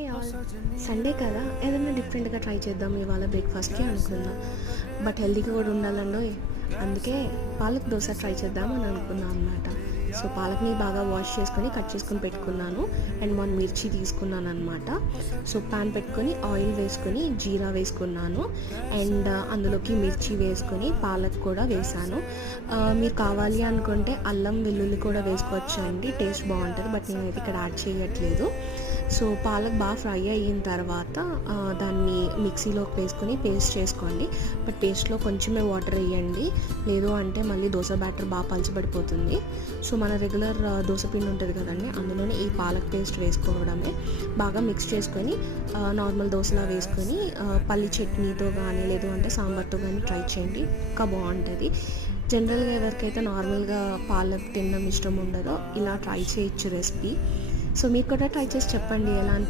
ఏ all Sunday కదా ఏదైనా డిఫరెంట్గా ట్రై చేద్దాం ఇవాళ బ్రేక్ఫాస్ట్కి అనుకున్నా. బట్ హెల్తీగా కూడా ఉండాలండోయ్. అందుకే పాలక్ దోశ ట్రై చేద్దాం అని అనుకున్నా అనమాట. సో పాలక్ని బాగా వాష్ చేసుకొని కట్ చేసుకొని పెట్టుకున్నాను. అండ్ 1 మిర్చి తీసుకున్నాను అనమాట. సో ప్యాన్ పెట్టుకొని ఆయిల్ వేసుకొని జీరా వేసుకున్నాను. అండ్ అందులోకి మిర్చి వేసుకొని పాలక్ కూడా వేసాను. మీరు కావాలి అనుకుంటే అల్లం వెల్లుల్లి కూడా వేసుకోవచ్చు అండి, టేస్ట్ బాగుంటుంది. బట్ నేనైతే ఇక్కడ యాడ్ చేయట్లేదు. సో పాలక్ బాగా ఫ్రై అయిన తర్వాత దాన్ని మిక్సీలోకి వేసుకొని పేస్ట్ చేసుకోండి. బట్ పేస్ట్లో కొంచెమే వాటర్ వేయండి, లేదు అంటే మళ్ళీ దోశ బ్యాటర్ బాగా పలచబడిపోతుంది. సో మన రెగ్యులర్ దోశ పిండి ఉంటుంది కదండి, అందులోనే ఈ పాలక్ పేస్ట్ వేసుకోవడమే. బాగా మిక్స్ చేసుకొని నార్మల్ దోశలా వేసుకొని పల్లి చట్నీతో కానీ లేదు అంటే సాంబార్తో కానీ ట్రై చేయండి, ఇంకా బాగుంటుంది. జనరల్గా ఎవరికైతే నార్మల్గా పాలక్ తినడం ఇష్టం ఉండదో ఇలా ట్రై చేయొచ్చు రెసిపీ. సో మీరు కూడా ట్రై చేసి చెప్పండి ఎలా అనిపించింది.